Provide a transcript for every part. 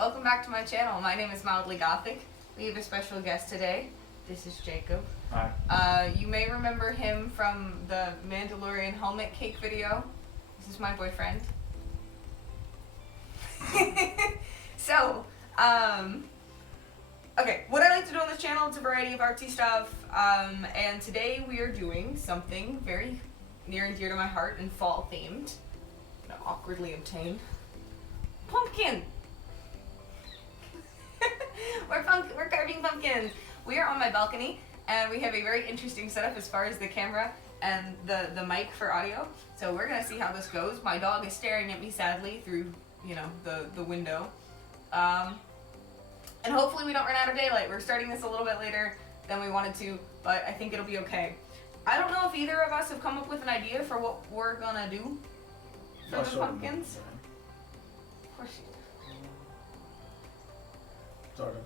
welcome back to my channel. My name is Mildly Gothic. We have a special guest today. This is Jacob. Hi. You may remember him from the Mandalorian helmet cake video. This is my boyfriend. So, okay, what I like to do on this channel is a variety of artsy stuff, and today we are doing something very near and dear to my heart and fall themed. Awkwardly obtained. Pumpkin! We're carving pumpkins. We are on my balcony, and we have a very interesting setup as far as the camera and the mic for audio. So we're gonna see how this goes. My dog is staring at me sadly through, the window. And hopefully we don't run out of daylight. We're starting this a little bit later than we wanted to, but I think it'll be okay. I don't know if either of us have come up with an idea for what we're gonna do for the pumpkins. Of course you do. Sort of.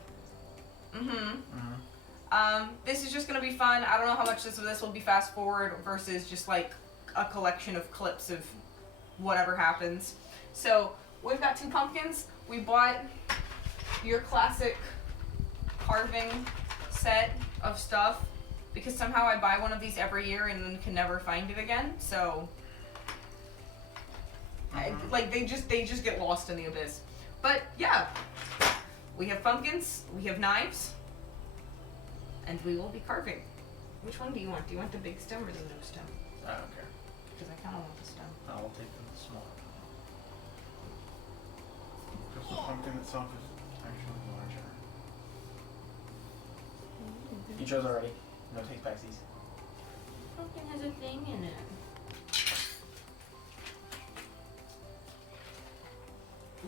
This is just gonna be fun. I don't know how much of this will be fast forward versus just like a collection of clips of whatever happens. So we've got 2 pumpkins. We bought your classic carving set of stuff because somehow I buy one of these every year and then can never find it again. So they just get lost in the abyss. But yeah, we have pumpkins, we have knives, and we will be carving. Which one do you want? Do you want the big stem or the no stem? I don't care. Because I kind of want the stem. I will take the smaller one. Because the pumpkin itself is actually larger. You chose already. No take backsies. Pumpkin has a thing in it.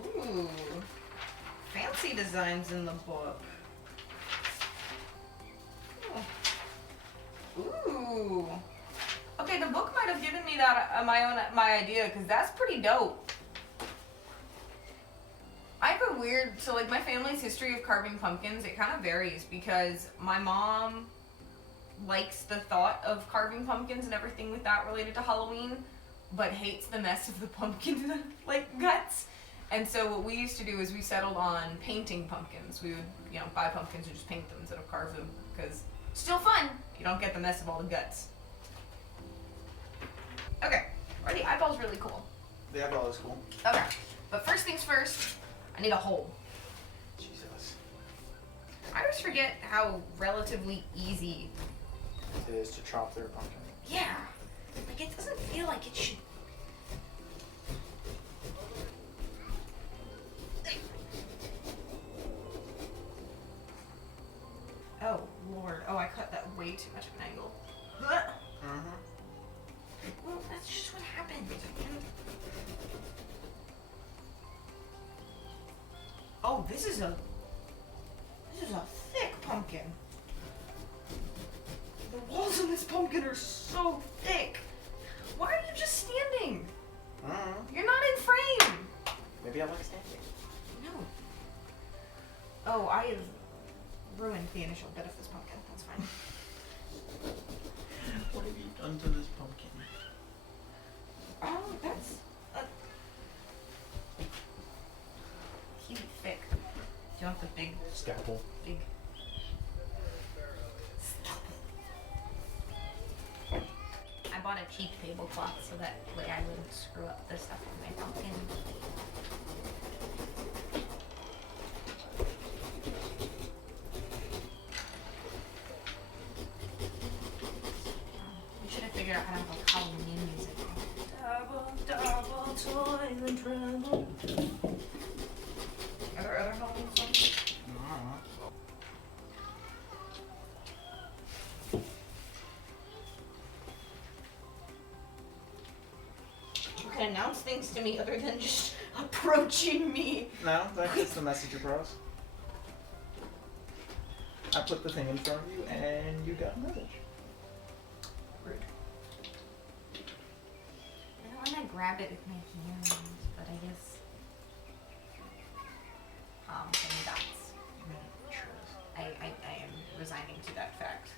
Ooh. Fancy designs in the book. Ooh. Okay, the book might have given me that my idea because that's pretty dope. I have a weird, my family's history of carving pumpkins, it kind of varies because my mom likes the thought of carving pumpkins and everything with that related to Halloween, but hates the mess of the pumpkin guts. And so what we used to do is we settled on painting pumpkins. We would, buy pumpkins and just paint them instead of carve them because it's still fun. You don't get the mess of all the guts. Okay, are the eyeballs really cool? The eyeball is cool. Okay, but first things first, I need a hole. Jesus. I always forget how relatively easy It is to chop their pumpkin. Yeah, it doesn't feel like it should. Oh, Lord. Oh, I cut that way too much of an angle. Well, that's just what happened. Oh, this is a thick pumpkin. The walls of this pumpkin are so thick. Why are you just standing? You're not in frame. Maybe I like standing. No. Oh, I have ruined the initial bit of this pumpkin. That's fine. What have you done to this pumpkin? Oh, that's cute thick. Do you want the big Scalpel. big? I bought a cheap tablecloth so that way I wouldn't screw up the stuff on my pumpkin. We should have figured out how to have like Halloween music. Double, double, toil and trouble. Are there other Halloween songs? You can announce things to me other than just approaching me. No, that gets the message across. I put the thing in front of you and you got a message. Rude. I don't want to grab it with my hands, but I guess any dots. I am resigning to that fact.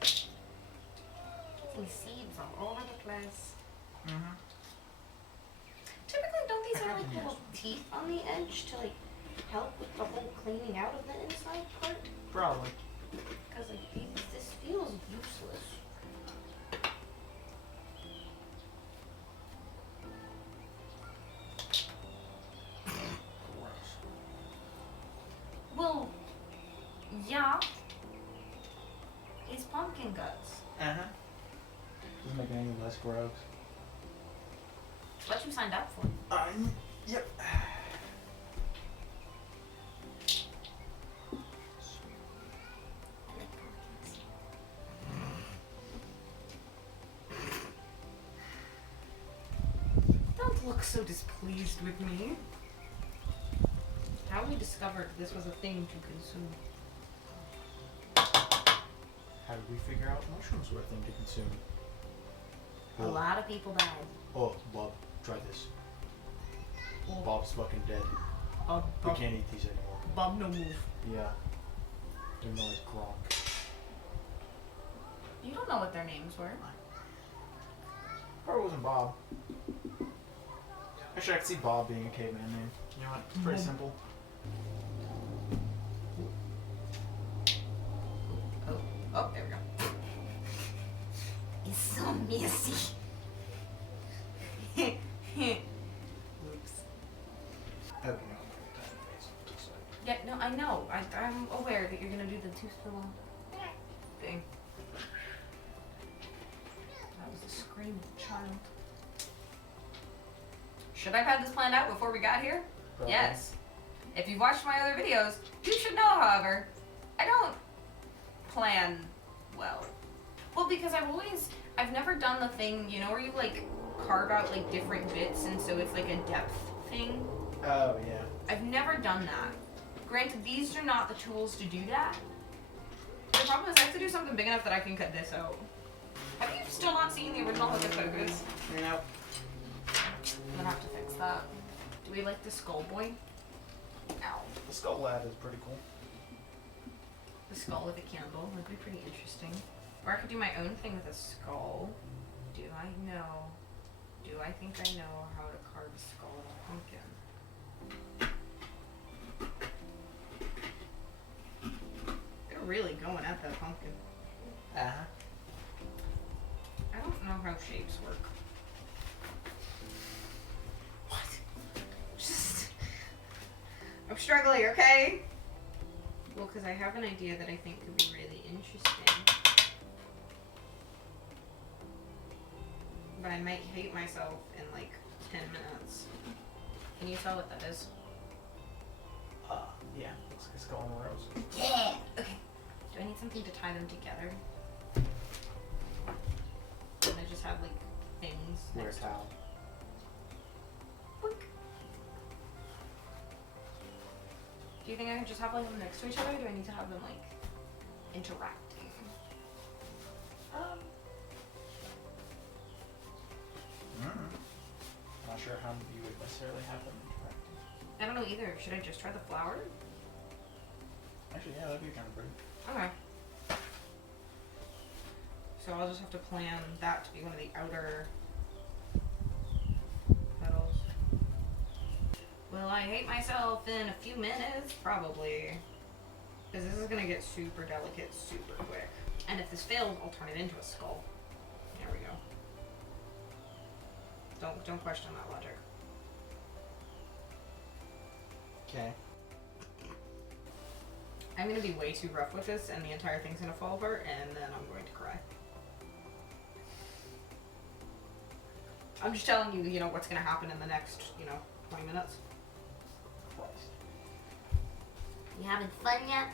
Getting seeds all over the place. Typically, don't these are like little teeth on the edge to like help with the whole cleaning out of the inside part? Probably. Because like this feels useless. Well, yeah. It's pumpkin guts. Uh-huh. Doesn't make it any less gross. What you signed up for? Yep. Don't look so displeased with me. How we discovered this was a thing to consume. How did we figure out mushrooms were a thing to consume? A lot of people died. Oh, Bob, try this. Oh. Bob's fucking dead. We can't eat these anymore. Bob no move. Yeah. Their name is Gronk. You don't know what their names were. Probably wasn't Bob. Actually, I could see Bob being a caveman name. You know what? It's pretty simple. Oh, there we go. It's so messy. Oops. Okay. Yeah, no, I know. I'm aware that you're gonna do the tooth pillow thing. That was a scream of a child. Should I have had this planned out before we got here? Probably. Yes. If you've watched my other videos, you should know, however, I don't plan well. Well, because I've never done the thing, you know, where you like carve out like different bits and so it's like a depth thing. Oh, yeah. I've never done that. Granted, these are not the tools to do that. The problem is I have to do something big enough that I can cut this out. Have you still not seen the original Hocus Pocus? No. I'm gonna have to fix that. Do we like the skull boy? Ow. The skull lad is pretty cool. The skull with a candle would be pretty interesting. Or I could do my own thing with a skull. Do I know? Do I think I know how to carve a skull in a pumpkin? They're really going at that pumpkin. Uh-huh. I don't know how shapes work. What? I'm struggling, okay? Well, because I have an idea that I think could be really interesting. But I might hate myself in like 10 minutes. Can you tell what that is? Yeah. Looks like a skull and a rose. Yeah! Okay. Do I need something to tie them together? And I just have like things Where's next to how? Boink. Do you think I could just have like them next to each other, or do I need to have them like interacting? Not sure how you would necessarily have them interacting. I don't know either. Should I just try the flower? Actually, yeah, that'd be kind of pretty. Okay. So I'll just have to plan that to be one of the outer petals. Will I hate myself in a few minutes? Probably. Because this is going to get super delicate super quick. And if this fails, I'll turn it into a skull. There we go. Don't question that logic. Okay. I'm going to be way too rough with this and the entire thing's going to fall apart and then I'm going to cry. I'm just telling you, you know, what's going to happen in the next, 20 minutes. Christ. You having fun yet?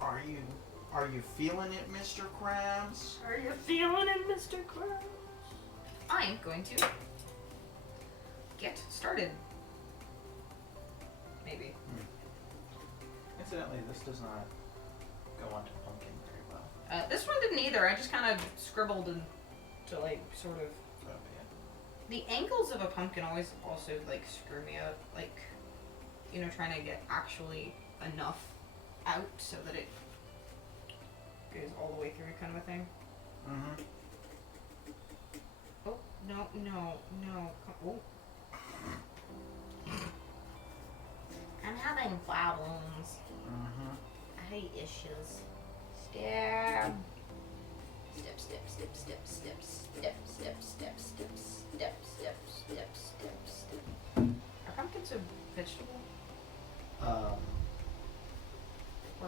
Are you feeling it, Mr. Krabs? Are you feeling it, Mr. Krabs? I'm going to get started. Maybe. Incidentally, this does not go onto pumpkin very well. This one didn't either. I just kind of scribbled and to like sort of. Oh, yeah. The angles of a pumpkin always also like screw me up. Like, trying to get actually enough out so that it goes all the way through, kind of a thing. Mm-hmm. Oh no! Oh. having problems. Mm-hmm. I hate issues. Stab. Step, step, step, step, step, step, step, step, step, step, step, step, step, step. Are pumpkins a vegetable? Or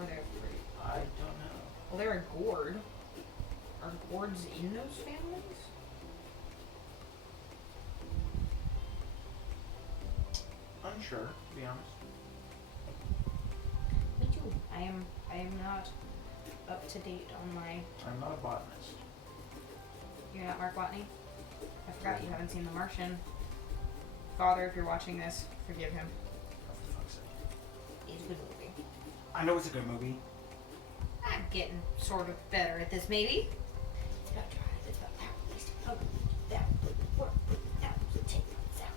are they a fruit? I don't know. Well, they're a gourd. Are gourds in those families? Unsure, to be honest. Me too. I am not up to date on my. I'm not a botanist. You're not Mark Watney? I forgot you haven't seen The Martian. Father, if you're watching this, forgive him. Oh, for fuck's sake. It's a good movie. I know it's a good movie. I'm getting sort of better at this, maybe. It's about drive. It's about power. It's about that. Work. Out. Take out.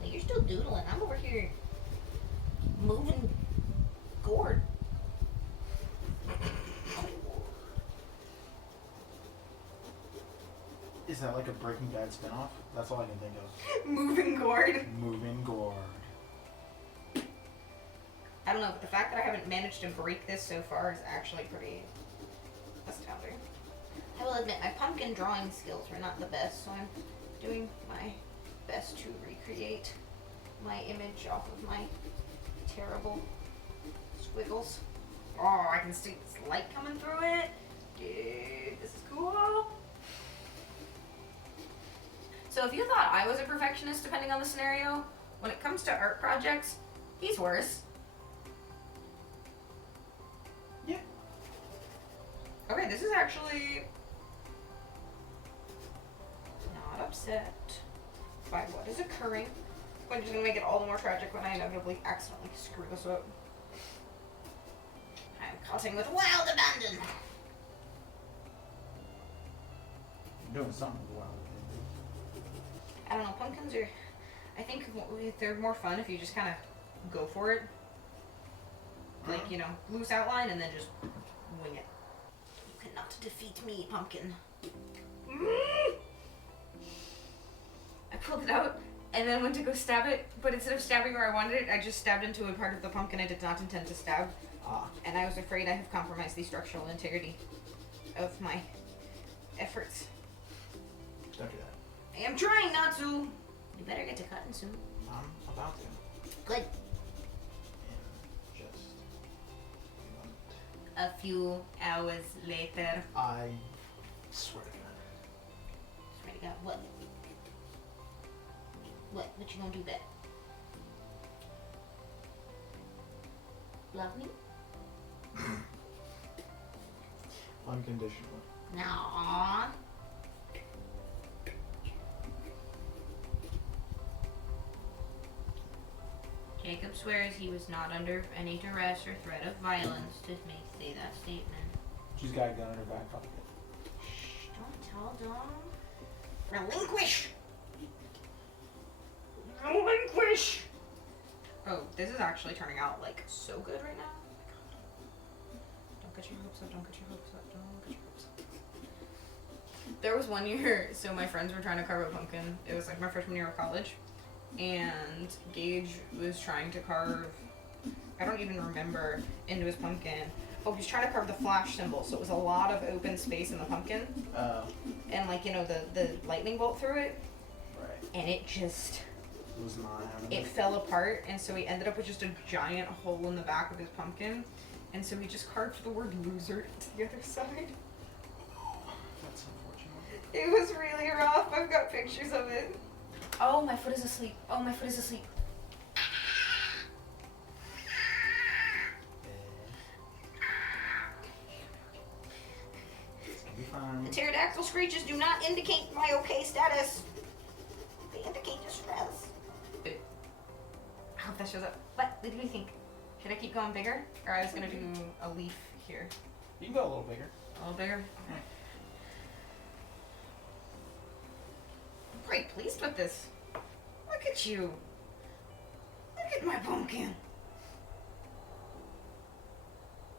Well, you're still doodling. I'm over here moving gourd. Is that like a Breaking Bad spinoff? That's all I can think of. Moving gourd. Moving gourd. I don't know, but the fact that I haven't managed to break this so far is actually pretty astounding. I will admit, my pumpkin drawing skills were not the best, so I'm doing my best to recreate my image off of my terrible squiggles. Oh, I can see this light coming through it. Dude, this is cool. So if you thought I was a perfectionist, depending on the scenario, when it comes to art projects, he's worse. Yeah. Okay, this is actually not upset by what is occurring. I'm just gonna make it all the more tragic when I inevitably accidentally screw this up. I'm cutting with wild abandon. You're doing something wild. I don't know, pumpkins are, I think they're more fun if you just kind of go for it. Like, you know, loose outline and then just wing it. You cannot defeat me, pumpkin. I pulled it out and then went to go stab it, but instead of stabbing where I wanted it, I just stabbed into a part of the pumpkin I did not intend to stab. And I was afraid I have compromised the structural integrity of my efforts. Don't do that. I am trying not to. You better get to cutting soon. I'm about to. Good. In just A few hours later. I swear to God. Swear to God, what? What? What you gonna do, bet? Love me? Unconditionally. Aww. Jacob swears he was not under any duress or threat of violence to say that statement. She's got a gun in her back pocket. Shh, don't tell Dom. Relinquish! Relinquish! Oh, this is actually turning out like so good right now. Don't get your hopes up, don't get your hopes up, don't get your hopes up. There was one year, so my friends were trying to carve a pumpkin. It was like my freshman year of college. And Gage was trying to carve, I don't even remember, into his pumpkin. Oh, he was trying to carve the flash symbol, so it was a lot of open space in the pumpkin. And like, you know, the lightning bolt through it. Right. And it just, It was not having it fell apart, and so he ended up with just a giant hole in the back of his pumpkin. And so he just carved the word loser to the other side. That's unfortunate. It was really rough. I've got pictures of it. Oh, my foot is asleep. Oh, my foot is asleep. It's gonna be fine. The pterodactyl screeches do not indicate my okay status. They indicate distress. I hope that shows up. What do you think? Should I keep going bigger? Or I was going to do a leaf here? You can go a little bigger. A little bigger? Okay. I'm quite pleased with this. Look at you. Look at my pumpkin.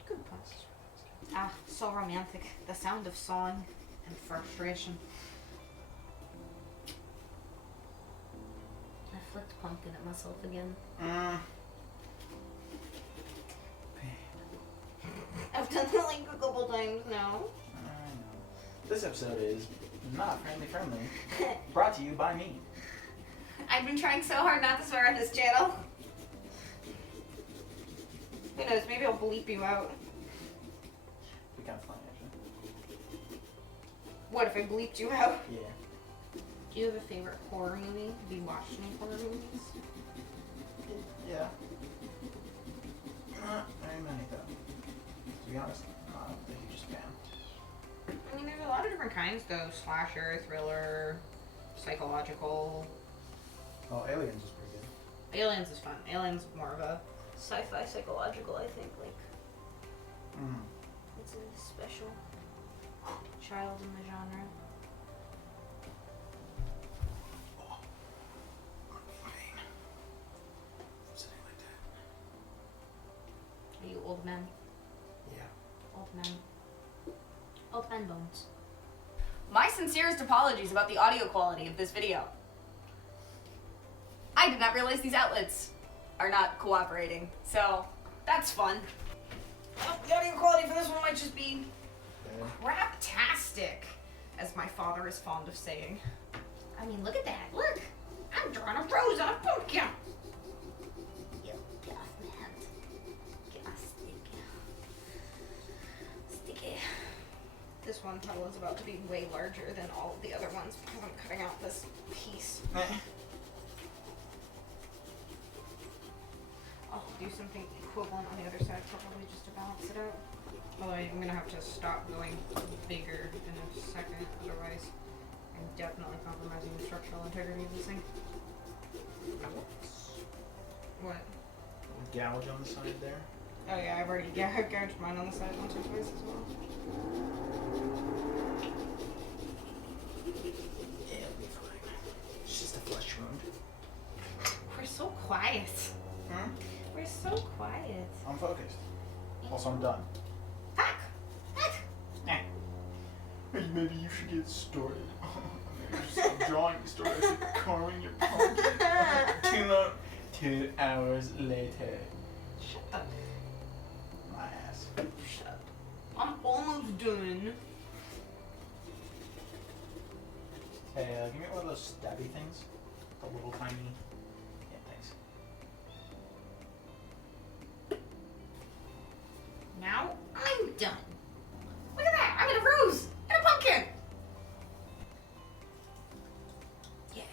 Good punch. Ah, so romantic. The sound of sawing and frustration. flicked pumpkin at myself again. I've done that like a couple times now. I know. This episode is not family friendly. Brought to you by me. I've been trying so hard not to swear on this channel. Who knows, maybe I'll bleep you out. Be kind of funny, actually. What if I bleeped you out? Yeah. Do you have a favorite horror movie? Have you watched any horror movies? Yeah. Not very many, though. To be honest, not a huge fan. I mean, there's a lot of different kinds, though. Slasher, thriller, psychological. Oh, Aliens was pretty good. Aliens is fun. Aliens is more of a sci-fi psychological, I think. Like, it's a special child in the genre. Oh, I'm fine. I'm sitting like that. Are you old men? Yeah. Old men. Old men bones. My sincerest apologies about the audio quality of this video. I did not realize these outlets are not cooperating, so that's fun. The audio quality for this one might just be craptastic, as my father is fond of saying. I mean, look at that. Look! I'm drawing a rose on a pumpkin! You get off, man. Get off, sticky. This one puddle is about to be way larger than all of the other ones because I'm cutting out this piece. I'll do something equivalent on the other side probably just to balance it out. Although I'm gonna have to stop going bigger in a second, otherwise I'm definitely compromising the structural integrity of this thing. What? Gouge on the side there. Oh yeah, I've already gouged mine on the side once or twice as well. Yeah, it'll be fine. It's just a flesh wound. We're so quiet. Hmm? We're so quiet. I'm focused. Also, I'm done. Fuck! Hey, maybe you should get started. Maybe just stop drawing the story. I said carving your pumpkin. 2 hours later. Shut up. My ass. Shut up. I'm almost done. Hey, give me one of those stabby things. The little tiny. Yeah, thanks. Now I'm done. Look at that! I'm in a rose and a pumpkin. Yeah.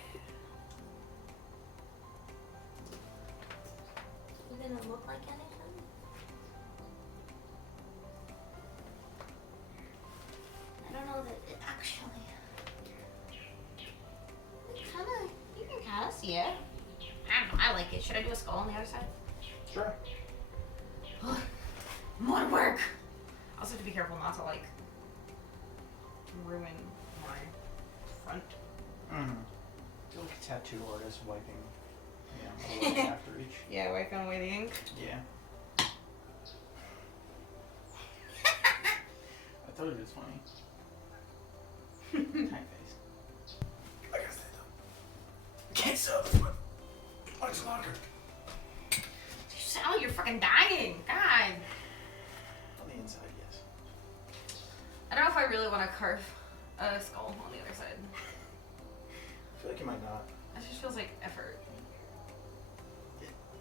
You gonna look like anything? I don't know that it actually. You can kind of see it. I don't know. I like it. Should I do a skull on the other side? Sure. More work. I also have to be careful not to like ruin my front. Feel like a tattoo artist wiping, away after each. Yeah, wiping away the ink. Yeah. I thought it was funny. Tiny face. I gotta stand up. Can't sell this one. Much longer. You sound like you're fucking dying. God. On the inside, yes. I don't know if I really want to carve a skull on the other side. I feel like you might not. It just feels like effort.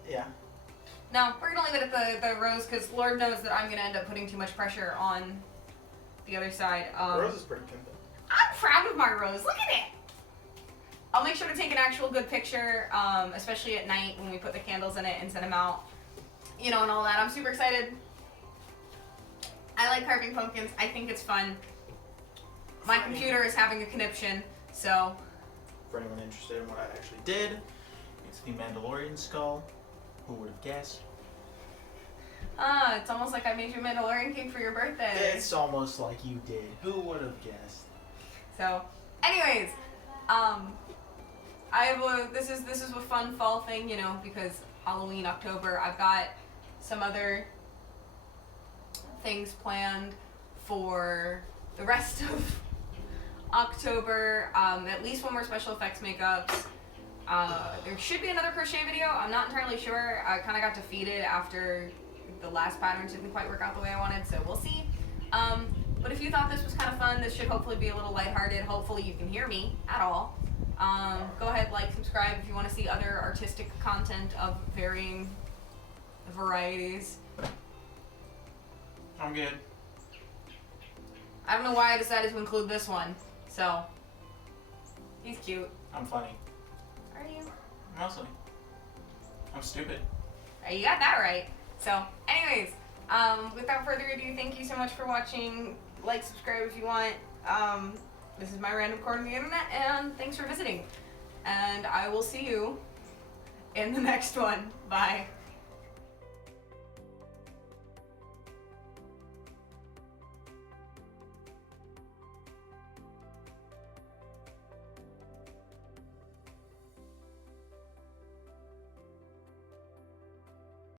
Yeah. No, we're gonna leave it at the rose because Lord knows that I'm gonna end up putting too much pressure on the other side. Rose is pretty good though. I'm proud of my rose. Look at it. I'll make sure to take an actual good picture, especially at night when we put the candles in it and send them out, and all that. I'm super excited. I like carving pumpkins. I think it's fun. My computer is having a conniption, so. For anyone interested in what I actually did, it's the Mandalorian skull. Who would have guessed? It's almost like I made you a Mandalorian cake for your birthday. It's almost like you did. Who would have guessed? So, anyways, this is a fun fall thing, because Halloween, October. I've got some other things planned for the rest of October. At least one more special effects makeups. There should be another crochet video. I'm not entirely sure. I kind of got defeated after the last pattern didn't quite work out the way I wanted, so we'll see. But if you thought this was kind of fun, this should hopefully be a little lighthearted. Hopefully you can hear me at all. Go ahead, like, subscribe if you want to see other artistic content of varying varieties. I'm good. I don't know why I decided to include this one, so he's cute. I'm funny. Are you? Mostly. I'm stupid. You got that right. So, anyways, without further ado, thank you so much for watching. Like, subscribe if you want. This is my random corner of the internet, and thanks for visiting. And I will see you in the next one. Bye.